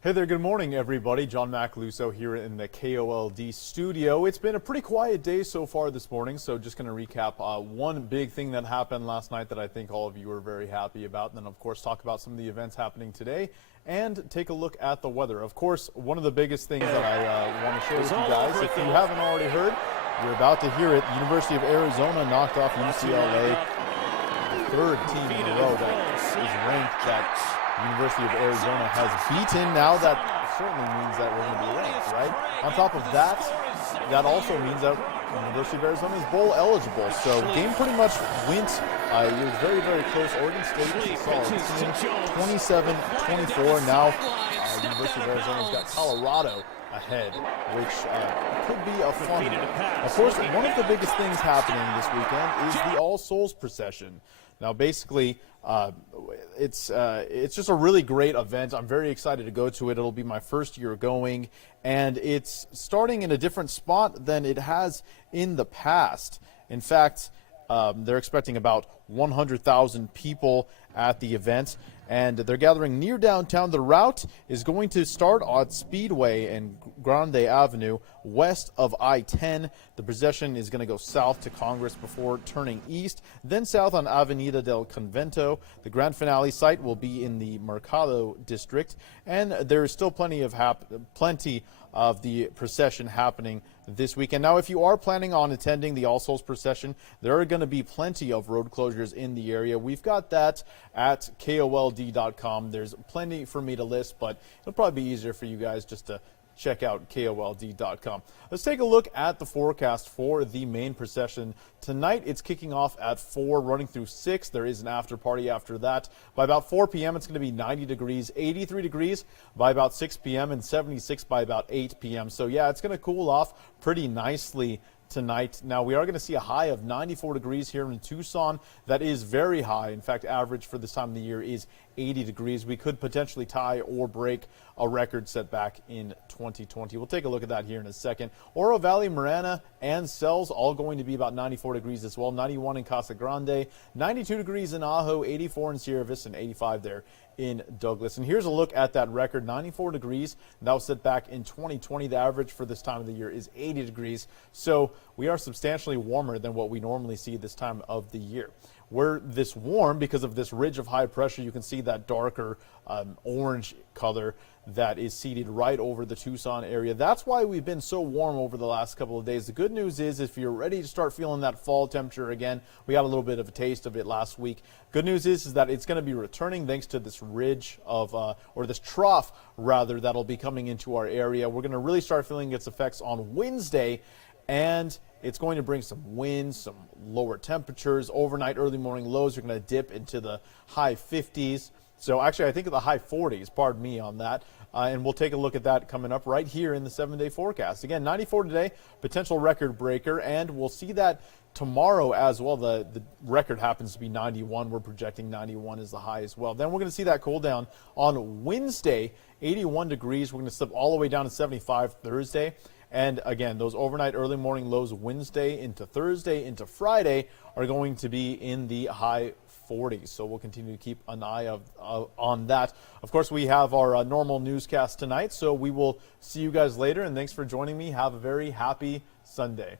Hey there, good morning everybody. John Macaluso here in the KOLD studio. It's been a pretty quiet day so far this morning, so just going to recap one big thing that happened last night that I think all of you are very happy about, and then of course talk about some of the events happening today and take a look at the weather. Of course, one of the biggest things that I want to share with you guys, if you haven't already heard, you're about to hear it. University of Arizona knocked off UCLA, the third team in a row that is ranked that University of Arizona has beaten. Now that certainly means that we're going to be ranked, right? On top of that, that also means that University of Arizona is bowl eligible. So game pretty much went, it was very, very close. Oregon State was a solid team, 27-24. Now University of Arizona's got Colorado ahead, which could be a fun one. Of course, one of the biggest things happening this weekend is the All Souls procession. Now, basically, it's just a really great event. I'm very excited to go to it. It'll be my first year going, and it's starting in a different spot than it has in the past. In fact, they're expecting about 100,000 people at the event, and they're gathering near downtown. The route is going to start on Speedway and Grande Avenue west of I-10. The procession is going to go south to Congress before turning east, then south on Avenida del Convento. The grand finale site will be in the Mercado district, and there is still plenty of the procession happening this weekend. Now, if you are planning on attending the All Souls procession, there are going to be plenty of road closures in the area. We've got that at KOLD.com. There's plenty for me to list, but it'll probably be easier for you guys just to check out KOLD.com. Let's take a look at the forecast for the main procession. Tonight, it's kicking off at 4, running through 6. There is an after party after that. By about 4 p.m., it's going to be 90 degrees, 83 degrees by about 6 p.m., and 76 by about 8 p.m. So, yeah, it's going to cool off pretty nicely tonight. Now, we are going to see a high of 94 degrees here in Tucson. That is very high. In fact, average for this time of the year is 80 degrees. We could potentially tie or break a record set back in 2020. We'll take a look at that here in a second. Oro Valley, Marana, and Sells all going to be about 94 degrees as well. 91 in Casa Grande, 92 degrees in Ajo, 84 in Sierra Vista, and 85 there in Douglas. And here's a look at that record, 94 degrees. That was set back in 2020. The average for this time of the year is 80 degrees. So we are substantially warmer than what we normally see this time of the year. We're this warm because of this ridge of high pressure. You can see that darker orange color that is seated right over the Tucson area. That's why we've been so warm over the last couple of days. The good news is if you're ready to start feeling that fall temperature again, we got a little bit of a taste of it last week. Good news is that it's going to be returning thanks to this ridge of, or this trough rather, that'll be coming into our area. We're going to really start feeling its effects on Wednesday, and it's going to bring some wind, some lower temperatures. Overnight, early morning lows are going to dip into the high 50s. So actually, I think the high 40s, pardon me on that. And we'll take a look at that coming up right here in the 7-day forecast. Again, 94 today, potential record breaker, and we'll see that tomorrow as well. The record happens to be 91. We're projecting 91 as the high as well. Then we're going to see that cool down on Wednesday, 81 degrees. We're going to slip all the way down to 75 Thursday. And again, those overnight early morning lows Wednesday into Thursday into Friday are going to be in the high 40s. So we'll continue to keep an eye on that. Of course, we have our normal newscast tonight, so we will see you guys later. And thanks for joining me. Have a very happy Sunday.